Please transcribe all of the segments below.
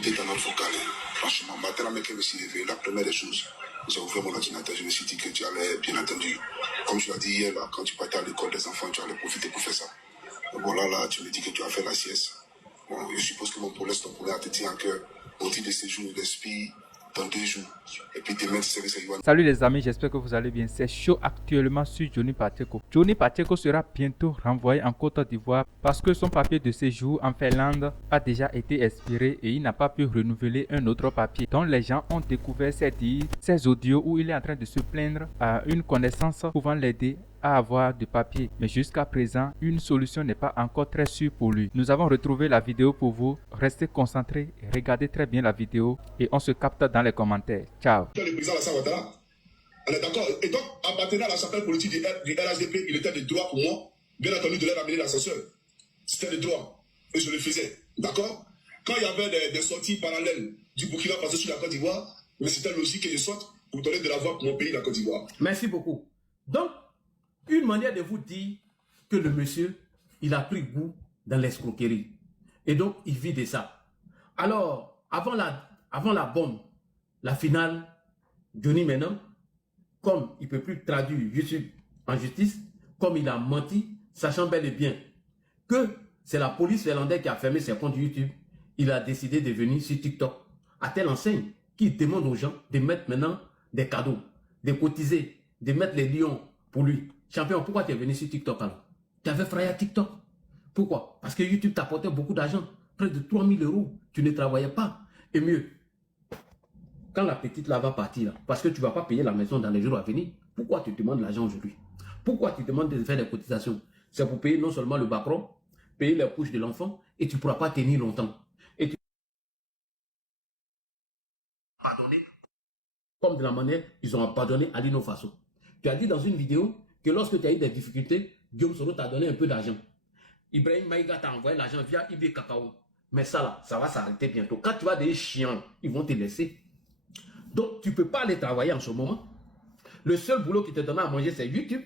écouté ta note vocale. Franchement, matin, la mec, elle me s'est levée. La première des choses, j'ai ouvert mon ordinateur. Je me suis dit que tu allais, bien entendu, comme tu l'as dit hier, là, quand tu partais à l'école des enfants, tu allais profiter pour faire ça. Mais bon, là, tu me dis que tu as fait la sieste. Bon, je suppose que mon poulet, ton poulet a te dit en cœur. On dit de séjour d'esprit dans 2 jours. Et puis demain, tu sais que c'est Yohan. Salut les amis, j'espère que vous allez bien. C'est chaud actuellement sur Johnny Pacheco. Johnny Pacheco sera bientôt renvoyé en Côte d'Ivoire parce que son papier de séjour en Finlande a déjà été expiré et il n'a pas pu renouveler un autre papier. Donc les gens ont découvert ces audios où il est en train de se plaindre à une connaissance pouvant l'aider à avoir de papier. Mais jusqu'à présent, une solution n'est pas encore très sûre pour lui. Nous avons retrouvé la vidéo pour vous. Restez concentrés et regardez très bien la vidéo et on se capte dans les commentaires. Ciao. Le président Alassane Ouattara, elle est d'accord. Et donc, appartenant à la chapelle politique du RHDP, il était de droit pour moi, bien entendu, de leur amener l'ascenseur. C'était de droit. Et je le faisais. D'accord? Quand il y avait des sorties parallèles du Burkina Faso sur la Côte d'Ivoire, mais c'était logique que je sorte pour donner de la voix pour mon pays, la Côte d'Ivoire. Merci beaucoup. Donc, une manière de vous dire que le monsieur, il a pris goût dans l'escroquerie. Et donc, il vit de ça. Alors, avant la bombe, la finale, Johnny maintenant, comme il ne peut plus traduire YouTube en justice, comme il a menti, sachant bel et bien que c'est la police finlandaise qui a fermé ses comptes YouTube, il a décidé de venir sur TikTok, à telle enseigne qu'il demande aux gens de mettre maintenant des cadeaux, de cotiser, de mettre les lions pour lui. Champion, pourquoi tu es venu sur TikTok alors? Tu avais frayé à TikTok. Pourquoi? Parce que YouTube t'apportait beaucoup d'argent, près de 3000 €. Tu ne travaillais pas. Et mieux, quand la petite là va partir, parce que tu ne vas pas payer la maison dans les jours à venir, pourquoi tu demandes l'argent aujourd'hui? Pourquoi tu demandes de faire des cotisations? C'est pour payer non seulement le bacron, payer les couches de l'enfant, et tu ne pourras pas tenir longtemps. Et tu pardonner comme de la manière ils ont pardonné à Lino Faso. Tu as dit dans une vidéo que lorsque tu as eu des difficultés, Guillaume Soro t'a donné un peu d'argent. Ibrahim Maïga t'a envoyé l'argent via IB Cacao. Mais ça là, ça va s'arrêter bientôt. Quand tu vas des chiens, ils vont te laisser. Donc, tu ne peux pas aller travailler en ce moment. Le seul boulot qui te donne à manger, c'est YouTube.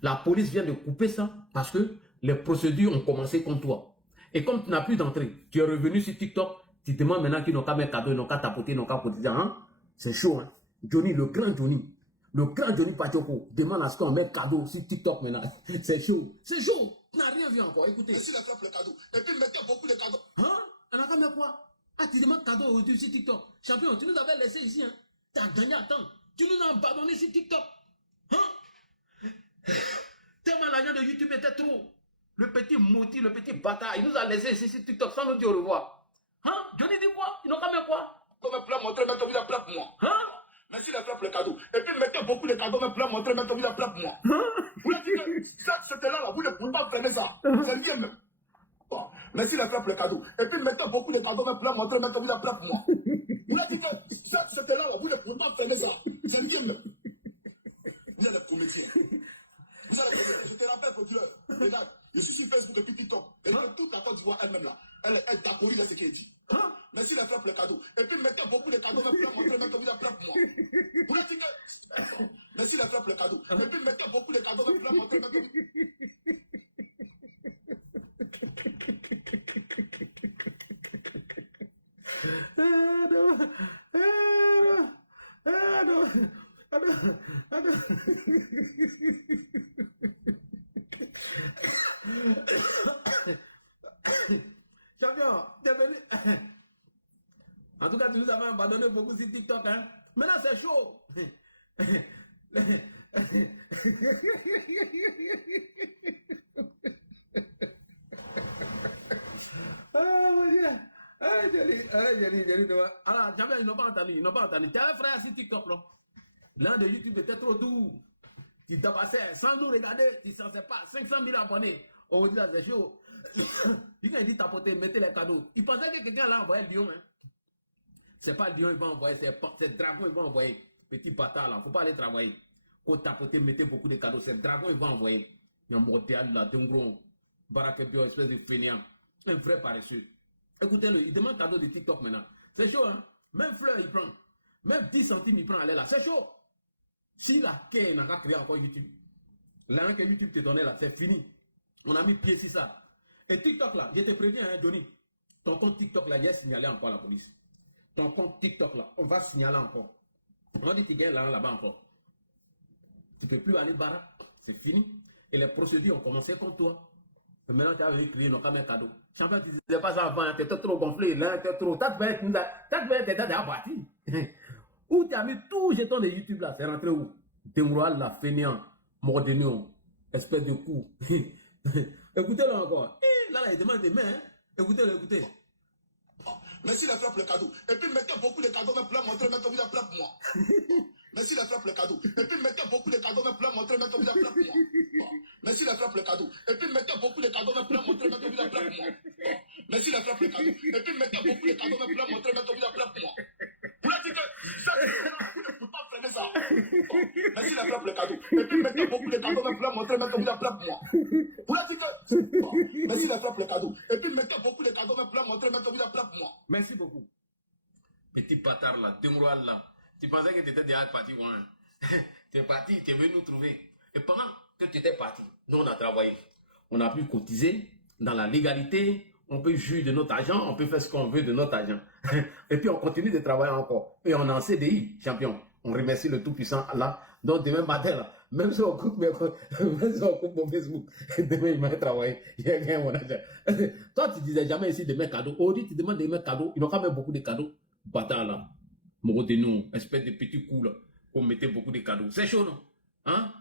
La police vient de couper ça parce que les procédures ont commencé contre toi. Et comme tu n'as plus d'entrée, tu es revenu sur TikTok, tu te demandes maintenant qu'ils n'ont qu'à mettre cadeau, ils n'ont qu'à tapoter, ils n'ont qu'à cotiser. Hein? C'est chaud, hein? Johnny, le grand Johnny Pacheco, demande à ce qu'on mette cadeau sur TikTok maintenant. C'est chaud. C'est chaud. Tu n'as rien vu encore, écoutez. Merci la frappe le cadeau. Et puis, mettez beaucoup de cadeaux. Hein? On a qu'à mettre quoi? Ah, tu demandes cadeau aujourd'hui sur TikTok. Champion, tu nous avais laissé ici, hein? Tu as gagné à temps. Tu nous as abandonné sur TikTok. Hein? Tellement l'argent de YouTube était trop. Le petit moti, le petit bâtard, il nous a laissé ici sur TikTok sans nous dire au revoir. Hein? Johnny dit quoi? Ils n'ont qu'à mettre quoi? Comme un plan montré, mettez-vous la frappe moi. Hein? Merci la frappe le cadeau. Et puis, mettez beaucoup de cadeaux, mais plan montré, mettez-vous la frappe moi. Vous l'avez dit que cette là, vous ne pouvez pas fermer ça. C'est rien même. Bon, merci la frappe le cadeau. Et puis, mettez beaucoup de cadeaux, mais plan montré, mettez-vous la frappe moi. Vous l'avez dit que cette là, vous ne pouvez pas fermer ça. C'est rien même. Vous êtes comédien. Vous êtes comédien. Je te rappelle, procureur. Regarde, je suis sur Facebook depuis TikTok. Et là, toute la Côte d'Ivoire elle-même là, elle t'a corrigé ce qu'elle dit. Merci la frappe le cadeau. Et puis, mettez beaucoup de cadeaux, mais plan montré, mettez-vous la frappe moi. Vous l'avez dit que merci la frappe le cadeau. Et puis, mettez beaucoup de cadeaux, mais plan montré, mettez-vous. Champion, t'es venu. En tout cas, tu nous avais abandonné beaucoup sur TikTok. Hein? Maintenant, c'est chaud. Ah, mon Dieu. Alors, jamais, ils n'ont pas entendu. Tu as un frère sur TikTok, non? L'un de YouTube était trop doux. Tu dépassais, sans nous regarder, tu ne sais pas, 500 000 abonnés. On dit, c'est chaud. Il a dit tapoter, mettez les cadeaux. Il pensait que quelqu'un allait envoyer Lyon. Hein. C'est pas Lyon, il va envoyer, c'est Dragon, il va envoyer. Petit bâtard là, il ne faut pas aller travailler. Quand tapoter, mettez beaucoup de cadeaux, c'est Dragon, il va envoyer. Il y a un mortel là, d'un gros barafébio, espèce de fainéant. Un vrai paresseux. Écoutez-le, il demande cadeau de TikTok maintenant. C'est chaud, hein? Même fleur, il prend. Même 10 centimes, il prend à l'aile là. C'est chaud. Si la quai n'a pas créé encore YouTube, l'argent que YouTube te donnait là, c'est fini. On a mis pied sur ça. Et TikTok là, je te préviens, hein, Johnny, ton compte TikTok là, il est signalé encore à la police. ton compte TikTok là, on va signaler encore. On dit que tu gagnes là-bas encore. Tu ne peux plus aller barra, c'est fini. Et les procédures ont commencé contre toi. Et maintenant, tu as venu crier non comme un cadeau. Champion, tu ne disais pas ça avant, tu étais trop gonflé, là, tu étais trop. Tu devais être abattu. Où tu as mis tout jeton de YouTube là, c'est rentré où? Demoral là, fainéant, mordénion, espèce de coup. Écoutez-le encore. Là, il demande des mains. Hein? Écoutez-le, écoutez. Merci la frappe le cadeau. Et puis mettez beaucoup de cadeaux, même pour montrer, maintenant vous appelez pour moi. Merci la frappe le cadeau. Et puis mettez beaucoup de cadeaux, même pour montrer, maintenant vous appelez pour moi. Merci la frappe le cadeau. Et puis mettez beaucoup de cadeaux, même pour montrer, maintenant vous appelez pour moi. Merci la frappe le cadeau. Et puis mettez beaucoup de cadeaux, même pour montrer, maintenant vous appelez pour moi. Vous l'avez dit que ça, vous ne pouvez pas freiner ça. Merci la frappe le cadeau. Et puis mettez beaucoup de cadeaux, même pour montrer, maintenant vous appelez pour moi. Vous l'avez dit que merci la frappe le cadeau. Et puis mettez beaucoup de cadeaux, même pour montrer, maintenant vous appelez pour moi. Merci beaucoup. Petit bâtard là, démouloir là. Tu pensais que tu étais déjà parti, ouais. Tu es parti, tu es venu nous trouver. Et pendant que tu étais parti, nous on a travaillé. On a pu cotiser dans la légalité. On peut jouir de notre argent, on peut faire ce qu'on veut de notre argent. Et puis on continue de travailler encore. Et on est en CDI, champion. On remercie le Tout-Puissant là. Donc demain matin là, même si on coupe mon Facebook, demain il m'a travaillé. Il a gagné mon argent. Toi tu disais jamais ici demain cadeau. Aujourd'hui tu demandes demain cadeau. Ils ont quand même beaucoup de cadeaux. Bâtard là. Morodénon, espèce de petits coups là. On mettait beaucoup de cadeaux. C'est chaud non? Hein?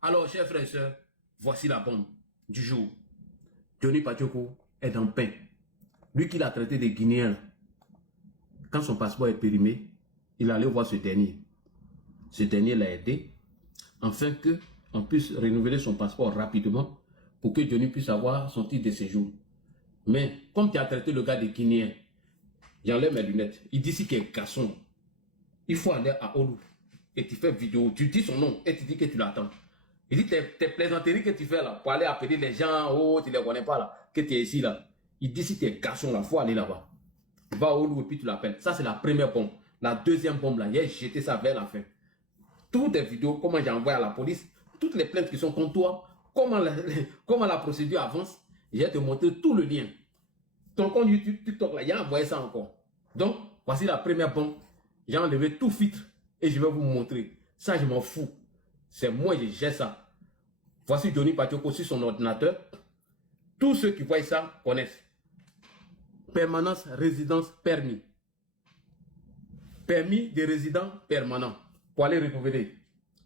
Alors chers frères et sœurs, voici la bombe du jour. Johnny Pachoko est dans le pain. Lui qui l'a traité des Guinéens, quand son passeport est périmé, il allait voir ce dernier. Ce dernier l'a aidé, afin qu'on puisse renouveler son passeport rapidement pour que Johnny puisse avoir son titre de séjour. Mais comme tu as traité le gars des Guinéens, j'enlève mes lunettes. Il dit ici qu'il est garçon. Il faut aller à Olu et tu fais vidéo. Tu dis son nom et tu dis que tu l'attends. Il dit tes plaisanteries que tu fais là pour aller appeler les gens, oh, tu ne les connais pas là, que tu es ici là. Il dit si tu es garçon là, il faut aller là-bas. Va au loup et puis tu l'appelles. Ça c'est la première bombe. La deuxième bombe là, il a jeté ça vers la fin. Toutes les vidéos, comment j'ai envoyé à la police, toutes les plaintes qui sont contre toi, comment la procédure avance, j'ai te montrer tout le lien. Ton compte YouTube, TikTok là, il a envoyé ça encore. Donc, voici la première bombe. J'ai enlevé tout filtre et je vais vous montrer. Ça, je m'en fous. C'est moi qui gère ça. Voici Johnny Pachoko sur son ordinateur. Tous ceux qui voient ça connaissent. Permanence, résidence, permis. Permis de résident permanent. Pour aller renouveler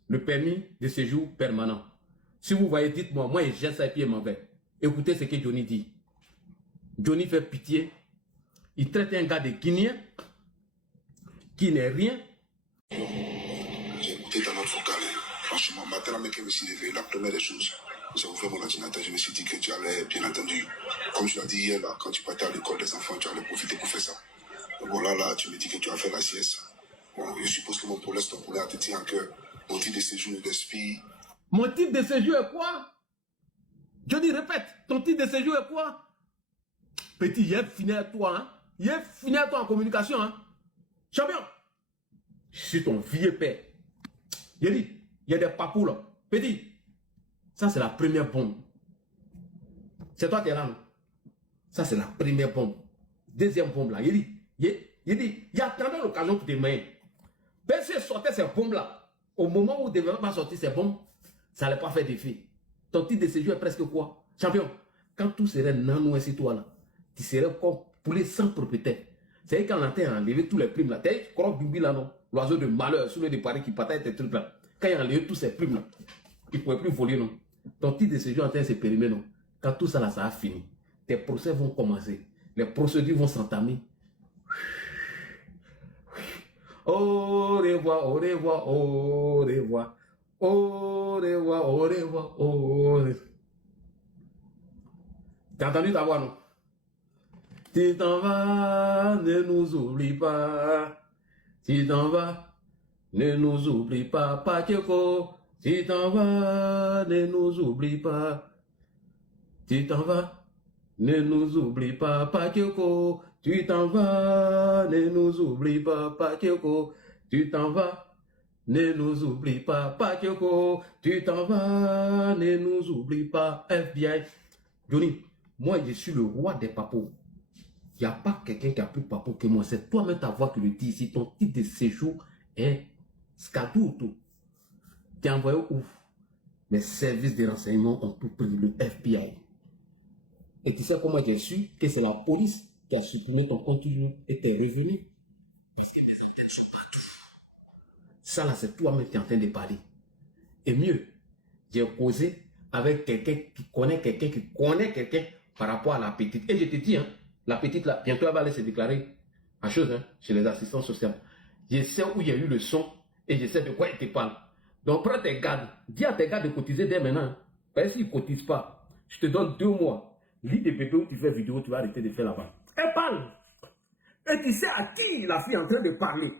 le permis de séjour permanent. Si vous voyez, dites-moi, moi je gère ça et puis je m'en vais. Écoutez ce que Johnny dit. Johnny fait pitié. Il traite un gars de Guinéen qui n'est rien. J'ai écouté dans notre vocal. Franchement, matin, mec, je me suis levé. La première des choses, j'ai ouvert mon ordinateur. Je me suis dit que tu allais, bien entendu, comme tu l'as dit hier, là, quand tu partais à l'école des enfants, tu allais profiter pour faire ça. Bon, là, tu me dis que tu as fait la sieste. Bon, je suppose que mon poulet, ton poulet, a te dit en que mon titre de séjour ne gaspille. Mon titre de séjour est quoi? Johnny, répète, ton titre de séjour est quoi? Petit, il est fini à toi, hein? Il est fini à toi en communication, hein? Champion, je suis ton vieux père. J'ai dit, il y a des papous là. Petit, ça c'est la première bombe. C'est toi qui es là, non? Ça c'est la première bombe. Deuxième bombe là, il attendait l'occasion pour te mailler. Ben si sortait ces bombes là, au moment où il ne devait pas sortir ces bombes, ça n'allait pas faire d'effet. Ton titre de séjour est presque quoi? Champion, quand tout serait nano et toi là, tu serais comme poulet sans propriétaire. C'est quand on a enlevé tous les primes là. Tu sais, croque Bimbi là, non? L'oiseau de malheur, sous le départ qui partait tes trucs là. Quand il a enlevé tous ces primes là, il ne pouvait plus voler, non? Ton titre de séjour en train de se périmer, non? Quand tout ça là, ça a fini. Tes procès vont commencer. Les procédures vont s'entamer. Au revoir, au revoir, au revoir. Au revoir, au revoir, au revoir. T'as entendu ta voix, non? Tu t'en vas, ne nous oublie pas. Tu t'en vas, ne nous oublie pas. Pachoko, tu t'en vas, ne nous oublie pas. Tu t'en vas, ne nous oublie pas. Pachoko, tu t'en vas, ne nous oublie pas. Pachoko, tu t'en vas, ne nous oublie pas. Pachoko, tu t'en vas, ne nous oublie pas. FBI. Johnny, moi je suis le roi des papos. Il n'y a pas quelqu'un qui a plus papou moquez-moi. C'est toi-même ta voix qui le dit ici. Ton titre de séjour est Scadouto. Tu es envoyé où? Les services de renseignement ont tout pris, le FBI. Et tu sais comment j'ai su que c'est la police qui a supprimé ton compte et tes revenus? Parce que les antennes sont partout. Ça là, c'est toi-même qui es en train de parler. Et mieux, j'ai causé avec quelqu'un qui connaît quelqu'un par rapport à la petite. Et je te dis, hein, la petite là, bientôt elle va aller se déclarer à chose, hein, chez les assistants sociaux. Je sais où il y a eu le son et je sais de quoi il te parle. Donc prends tes gardes, dis à tes gardes de cotiser dès maintenant. Hein. Parce que s'ils ne cotisent pas, je te donne 2 mois. Lis des bébés où tu fais vidéo, tu vas arrêter de faire là-bas. Elle parle. Et tu sais à qui la fille est en train de parler.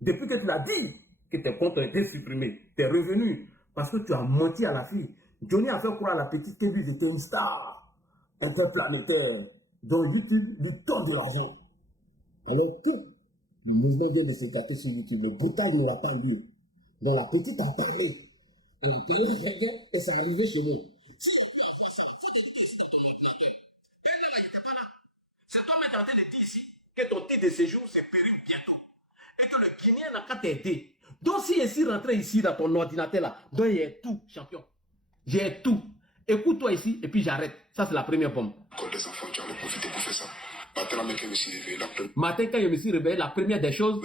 Depuis que tu l'as dit que tes comptes ont été supprimés, tes revenus, parce que tu as menti à la fille. Johnny a fait croire à la petite que lui était une star interplanétaire dont YouTube lui donne de l'argent. Alors tout le mouvement vient de s'éclater sur YouTube. Le brutal ne l'a pas lieu. Donc la petite a parlé. Et le télé revient et c'est arrivé chez lui. C'est toi-même qui es en train de dire ici que ton titre de séjour c'est périmé bientôt. Et que le Guinéen n'a qu'à t'aider. Donc si je suis rentré ici dans ton ordinateur là, donc il y a tout, champion. J'ai tout. Écoute-toi ici et puis j'arrête. Ça c'est la première bombe. Quand des enfants, tu allais profiter pour faire ça. Matin, la mec, je me suis réveillé. Matin, quand je me suis réveillé, la première des choses,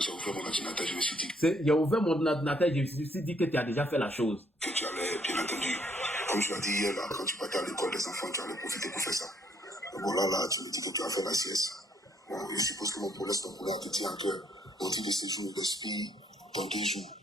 J'ai ouvert mon ordinateur, je me suis dit j'ai ouvert mon ordinateur, je me suis dit que tu as déjà fait la chose. que tu allais, bien entendu, comme tu l'as dit hier, là, quand tu partais à l'école des enfants, tu allais profiter pour faire ça. Et bon, là, tu me dis que tu as fait la sieste. Bon, je suppose que mon poulet, ton poulet te tient à cœur. Mon titre de séjour, il expire dans 2 jours.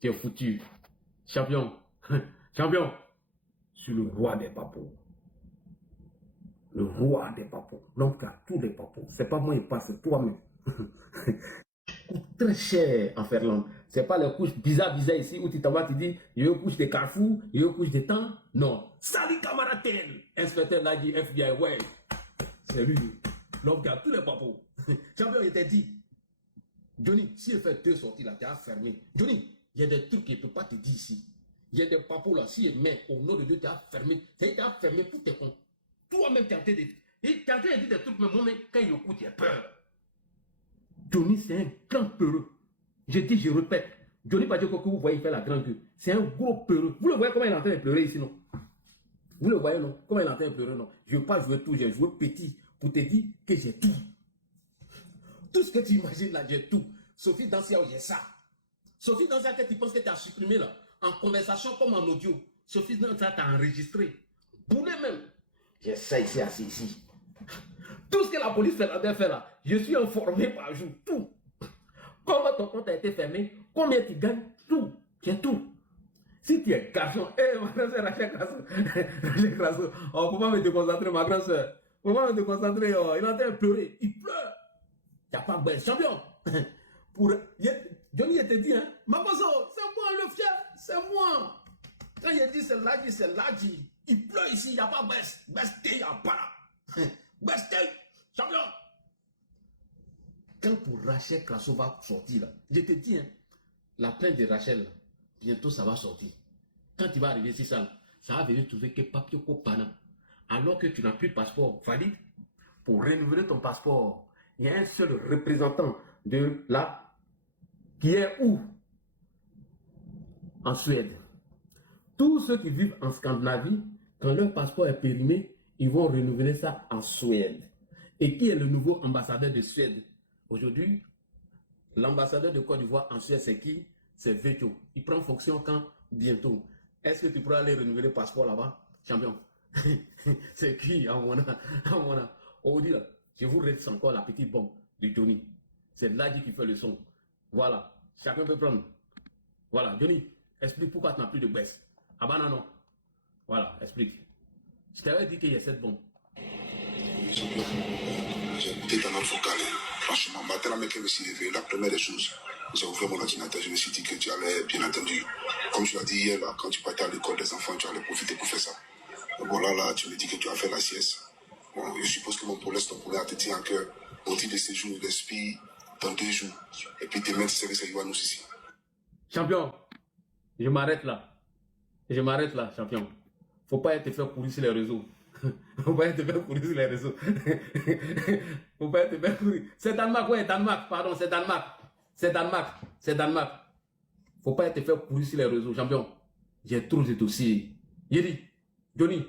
Tu es foutu. Champion. Champion. Je suis le roi des papos. Le roi des papos. L'homme qui a tous les papos. C'est pas moi, il passe, c'est toi-même. Très cher en Ferland. C'est pas les couches bizarres ici où tu t'en vas, tu dis, il y a une couche de Carrefour, il y a une couche de temps. Non. Salut camarade tel. Inspecteur l'a dit, FBI, ouais. C'est lui. L'homme qui a tous les papos. Champion, il t'a dit. Johnny, s'il fait 2 sorties là, tu as fermé. Johnny, il y a des trucs qu'il ne peut pas te dire ici. Il y a des papos là, s'il met au nom de Dieu, tu as fermé. C'est tu as fermé pour tes comptes. Toi-même, tu es en train de dire des trucs, mais moi-même, quand il écoute, il a peur. Johnny, c'est un grand peureux. Je dis, je répète. Johnny Badioko, que vous voyez faire la grande gueule, c'est un gros peureux. Vous le voyez comment il est en train de pleurer ici, non? Vous le voyez, non? Comment il est en train de pleurer, non? Je ne veux pas jouer tout, j'ai joué petit pour te dire que j'ai tout. Tout ce que tu imagines là, j'ai tout. Sophie Dancia, j'ai ça. Sophie Dancia, que tu penses que tu as supprimé là, en conversation comme en audio. Sophie Dancia, tu as enregistré. Boulet même. J'ai ça ici, assis ici. Tout ce que la police fait là, je suis informé par jour. Tout. Comment ton compte a été fermé, combien tu gagnes, tout. J'ai tout. Si tu es garçon, ma grande soeur Rachel Grasso. Rachel Grasso. Oh, comment me déconcentrer, ma grande soeur? Comment me déconcentrer? Oh, il est en train de pleurer. Il pleure. Il n'y a pas de champion. Johnny, il te dit, hein, Maboso, c'est moi le fier, c'est moi. Quand il dit c'est Ladji. Il pleut ici, il n'y a pas Best. Besté, il n'y a pas. Besté, champion. Quand pour Rachel Grasso va sortir, là, je te dis, hein, la plainte de Rachel, là, bientôt ça va sortir. Quand il va arriver ici, ça va venir trouver que papier copana. Alors que tu n'as plus de passeport valide, pour renouveler ton passeport, il y a un seul représentant de là qui est où? En Suède. Tous ceux qui vivent en Scandinavie, quand leur passeport est périmé, ils vont renouveler ça en Suède. Et qui est le nouveau ambassadeur de Suède? Aujourd'hui, l'ambassadeur de Côte d'Ivoire en Suède, c'est qui? C'est Veto. Il prend fonction quand? Bientôt. Est-ce que tu pourras aller renouveler le passeport là-bas? Champion. C'est qui? Aujourd'hui, là, je vous reste encore la petite bombe de Johnny. C'est Ladji qui fait le son. Voilà. Chacun peut prendre. Voilà. Johnny, explique pourquoi tu n'as plus de baisse. Ah bah non. Voilà, explique. Je t'avais dit qu'il y a cette bombe. Champion, j'ai écouté ta note vocale. Franchement, matin, mec, je me suis levé. La première des choses, j'ai ouvert mon ordinateur. Je me suis dit que tu allais, bien entendu, comme tu l'as dit hier, là, quand tu partais à l'école des enfants, tu allais profiter pour faire ça. Bon, là, tu me dis que tu as fait la sieste. Bon, je suppose que mon poulet, ton poulet a te tient à cœur. Au titre de séjour d'esprit dans 2 jours. Et puis demain, tu sais que ça y va nous ici. Champion, je m'arrête là. Je m'arrête là, champion. Faut pas te faire courir sur les réseaux. Faut pas te faire courir sur les réseaux. Faut pas te faire courir. C'est Danemark, ouais, Danemark, pardon, c'est Danemark. C'est Danemark, c'est Danemark. Faut pas te faire courir sur les réseaux, champion. J'ai trop de dossiers. J'ai dit, Johnny,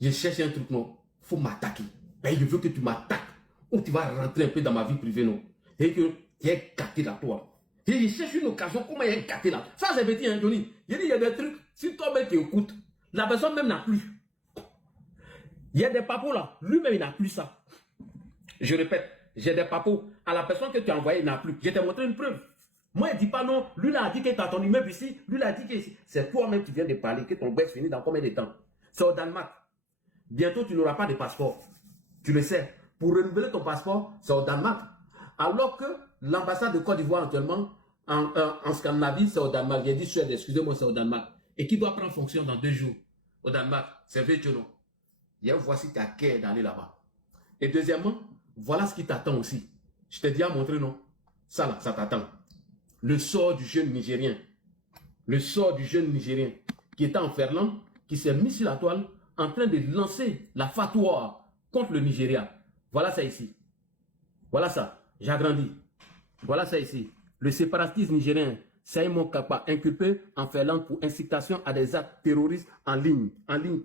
je cherche un truc, non. Faut m'attaquer. Ben, je veux que tu m'attaques. Ou tu vas rentrer un peu dans ma vie privée, non. Et que tu es gâté là, toi. Et je cherche une occasion, comment il est gâté là. Ça, c'est petit, hein, Johnny. J'ai dit, il y a des trucs, si toi-même tu écoutes, la personne même n'a plus. Il y a des papos là, lui-même il n'a plus ça. Je répète, j'ai des papos. À la personne que tu as envoyée, il n'a plus. Je t'ai montré une preuve. Moi, il ne dit pas non. Lui, là, a dit que tu as ton immeuble ici. Lui, là, a dit que c'est toi-même qui viens de parler, que ton BEX finit dans combien de temps. C'est au Danemark. Bientôt, tu n'auras pas de passeport. Tu le sais. Pour renouveler ton passeport, c'est au Danemark. Alors que l'ambassade de Côte d'Ivoire actuellement, en Scandinavie, c'est au Danemark. J'ai dit Suède, excusez-moi, c'est au Danemark. Et qui doit prendre fonction dans 2 jours. Au Danemark, c'est Vétiono. Voici ta quête d'aller là-bas. Et deuxièmement, voilà ce qui t'attend aussi. Je t'ai déjà montré, non? Ça là, ça t'attend. Le sort du jeune Nigérien. Le sort du jeune Nigérien qui était en Ferland, qui s'est mis sur la toile en train de lancer la fatwa contre le Nigeria. Voilà ça ici. Voilà ça. J'agrandis. Voilà ça ici. Le séparatiste nigérien Simon Kapa, inculpé en Finlande pour incitation à des actes terroristes en ligne,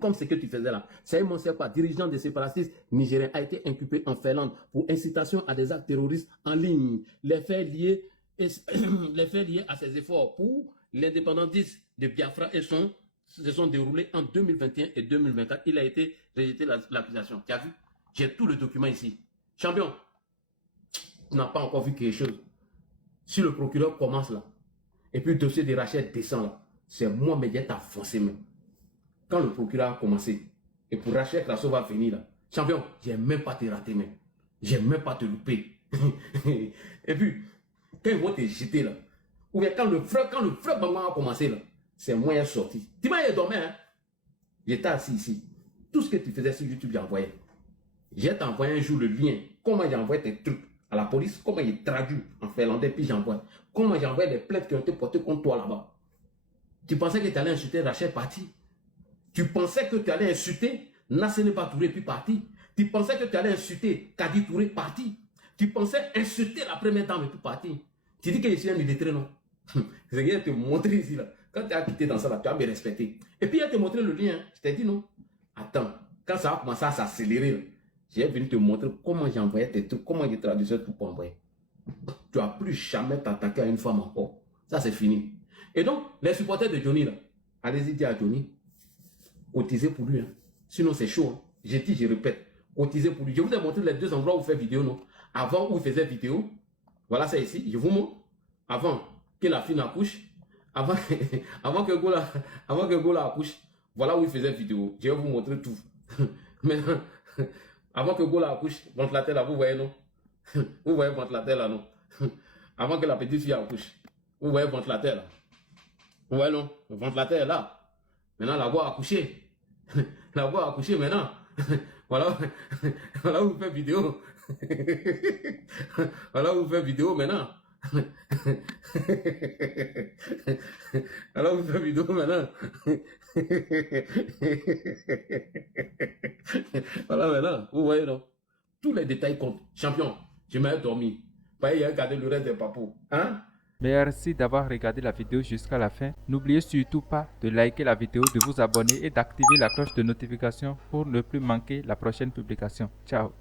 comme ce que tu faisais là. Simon Kapa, dirigeant des séparatistes nigériens, a été inculpé en Finlande pour incitation à des actes terroristes en ligne. Les faits liés à ses efforts pour l'indépendantisme de Biafra se sont déroulés en 2021 et 2024. Il a été rejeté l'accusation. Tu as vu? J'ai tout le document ici. Champion, tu n'as pas encore vu quelque chose. Si le procureur commence là, et puis le dossier de Rachel descend là, c'est moi, mais j'ai avancé même. Quand le procureur a commencé, et pour Rachel Krasso va venir là, champion, j'ai même pas te raté même. J'ai même pas te loupé. Et puis, quand ils vont te jeter là, ou bien quand le frère Bangman a commencé là, c'est moi qui est sorti. Tu m'as dormi, hein? J'étais assis ici. Tout ce que tu faisais sur YouTube, j'ai envoyé. J'ai envoyé un jour le lien. Comment j'ai envoyé tes trucs à la police, comment il traduit en finlandais, puis j'envoie. Comment j'envoie les plaintes qui ont été portées contre toi là-bas. Tu pensais que tu allais insulter Rachel parti. Tu pensais que tu allais insulter Nassene Touré puis parti. Tu pensais que tu allais insulter Kadi Touré parti. Tu pensais insulter la première dame et puis parti. Tu dis que je suis un illettré, non? C'est que je te montrer ici là. Quand tu as quitté dans ça là, tu as me respecté. Et puis il te montré le lien. Je t'ai dit non. Attends, quand ça va commencer à s'accélérer, j'ai venu te montrer comment j'envoyais tes trucs, comment je traduisais tout pour envoyer. Tu n'as plus jamais t'attaquer à une femme encore. Ça, c'est fini. Et donc, les supporters de Johnny, là, allez-y dire à Johnny, cotisez pour lui. Hein. Sinon, c'est chaud. Hein. J'ai dit, je répète, cotisez pour lui. Je vous ai montré les 2 endroits où il fait vidéo, non? Avant, où il faisait vidéo. Voilà ça ici. Je vous montre. Avant que la fille accouche. Avant que Gola accouche. Voilà où il faisait vidéo. Je vais vous montrer tout. Maintenant, avant que Gola accouche, ventilateur là, vous voyez, non? Vous voyez ventilateur là, non? Avant que la petite fille accouche, vous voyez ventilateur là? Vous voyez, non? Le ventilateur est là. Maintenant, la voix a accouché. La voix a accouché maintenant. Voilà, voilà où vous faites vidéo. Voilà où vous faites vidéo maintenant. Alors vous faites vidéo maintenant. Voilà maintenant, vous voyez non? Tous les détails comptent. Champion, je m'ai dormi. Pas y regarder le reste des papous. Hein? Merci d'avoir regardé la vidéo jusqu'à la fin. N'oubliez surtout pas de liker la vidéo, de vous abonner et d'activer la cloche de notification pour ne plus manquer la prochaine publication. Ciao!